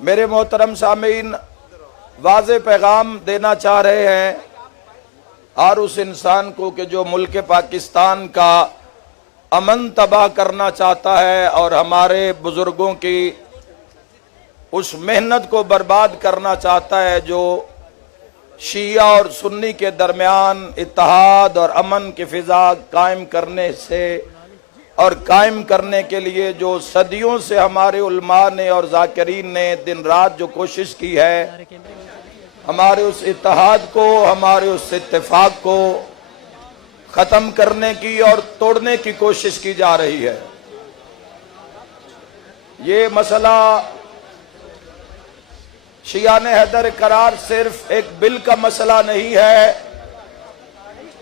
मेरे मोहतरम सामीन, वाज़े पैगाम देना चाह रहे हैं और उस इंसान को कि जो मुल्क पाकिस्तान का अमन तबाह करना चाहता है और हमारे बुजुर्गों की उस मेहनत को बर्बाद करना चाहता है, जो शिया और सुन्नी के दरमियान इत्तेहाद और अमन की फिजा कायम करने से और कायम करने के लिए जो सदियों से हमारे उलमा ने और जाकिरीन ने दिन रात जो कोशिश की है, हमारे उस इत्तेहाद को, हमारे उस इत्तेफाक को खत्म करने की और तोड़ने की कोशिश की जा रही है। ये मसला शियाने हैदर करार सिर्फ एक बिल का मसला नहीं है,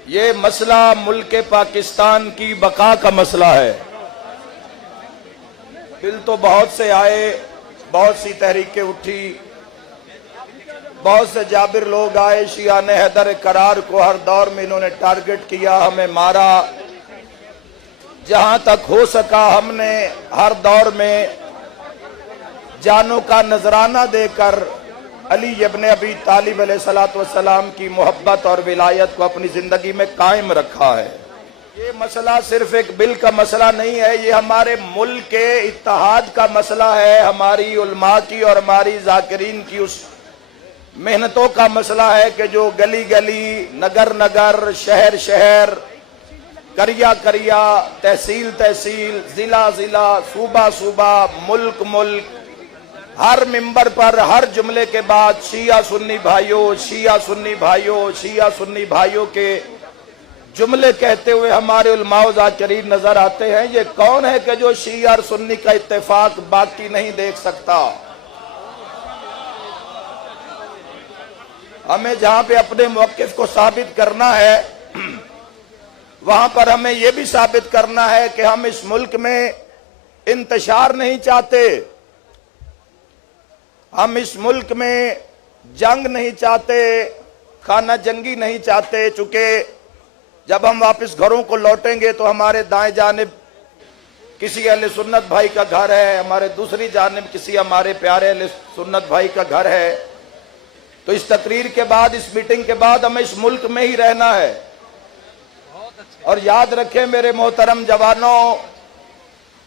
ये मसला मुल्क पाकिस्तान की बका का मसला है। बिल तो बहुत से आए, बहुत सी तहरीकें उठी, बहुत से जाबिर लोग आए, शियाने हैदर करार को हर दौर में इन्होंने टारगेट किया, हमें मारा। जहां तक हो सका हमने हर दौर में जानों का नजराना देकर अली इब्न अबी तालिब अलैहिस्सलातु वस्सलाम की मोहब्बत और विलायत को अपनी जिंदगी में कायम रखा है। ये मसला सिर्फ एक बिल का मसला नहीं है, ये हमारे मुल्क के इत्तेहाद का मसला है, हमारी उलमा की और हमारी जाकिरीन की उस मेहनतों का मसला है कि जो गली गली, नगर नगर, शहर शहर, करिया करिया, तहसील तहसील, जिला जिला, सूबा सूबा, मुल्क मुल्क, हर मिंबर पर हर जुमले के बाद शिया सुन्नी भाइयों, शिया सुन्नी भाइयों, शिया सुन्नी भाइयों के जुमले कहते हुए हमारे उलमा ज़ाकिरीन नजर आते हैं। ये कौन है कि जो शिया और सुन्नी का इत्तेफाक बाकी नहीं देख सकता? हमें जहां पे अपने मौक़िफ़ को साबित करना है, वहां पर हमें यह भी साबित करना है कि हम इस मुल्क में इंतशार नहीं चाहते, हम इस मुल्क में जंग नहीं चाहते, खाना जंगी नहीं चाहते। चूंकि जब हम वापस घरों को लौटेंगे तो हमारे दाएं जानिब किसी अहले सुन्नत भाई का घर है, हमारे दूसरी जानिब किसी हमारे प्यारे अहले सुन्नत भाई का घर है। तो इस तकरीर के बाद, इस मीटिंग के बाद हमें इस मुल्क में ही रहना है। और याद रखें मेरे मोहतरम जवानों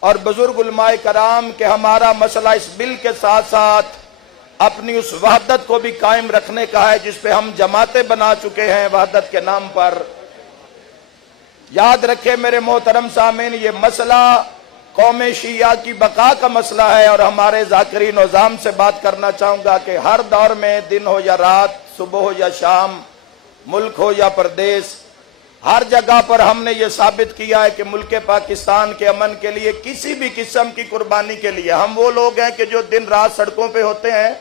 और बुजुर्ग उलमाए कराम के हमारा मसला इस बिल के साथ साथ अपनी उस वहदत को भी कायम रखने का है जिसपे हम जमातें बना चुके हैं वहदत के नाम पर। याद रखें मेरे मोहतरम सामीन, ये मसला कौम शिया की बका का मसला है। और हमारे ज़ाकिरीन निज़ाम से बात करना चाहूंगा कि हर दौर में, दिन हो या रात, सुबह हो या शाम, मुल्क हो या प्रदेश, हर जगह पर हमने ये साबित किया है कि मुल्क पाकिस्तान के अमन के लिए किसी भी किस्म की कुर्बानी के लिए हम वो लोग हैं कि जो दिन रात सड़कों पे होते हैं।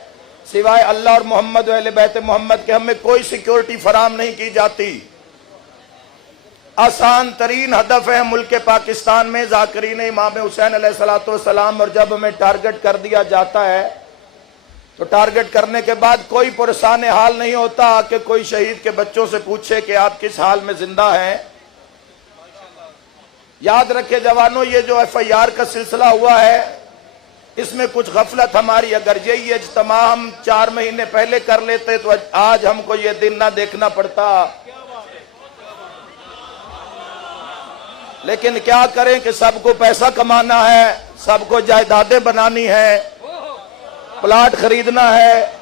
सिवाय अल्लाह और मोहम्मद व अहले बैत मोहम्मद के हमें कोई सिक्योरिटी फराम नहीं की जाती। आसान तरीन हदफ है मुल्क पाकिस्तान में ज़ाकिरीन इमाम हुसैन अलैहिस्सलातु वस्सलाम। और जब हमें टारगेट कर दिया जाता है तो टारगेट करने के बाद कोई परेशान हाल नहीं होता कि कोई शहीद के बच्चों से पूछे कि आप किस हाल में जिंदा हैं। याद रखे जवानों, ये जो FIR का सिलसिला हुआ है, इसमें कुछ गफलत हमारी अगर यही इज्तिमा हम 4 महीने पहले कर लेते तो आज हमको ये दिन ना देखना पड़ता। लेकिन क्या करें कि सबको पैसा कमाना है, सबको जायदादें बनानी है, प्लाट खरीदना है,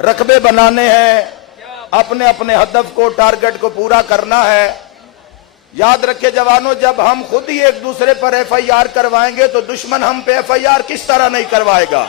रकबे बनाने हैं, अपने अपने हदफ को, टारगेट को पूरा करना है। याद रखे जवानों, जब हम खुद ही एक दूसरे पर FIR करवाएंगे तो दुश्मन हम पे FIR किस तरह नहीं करवाएगा।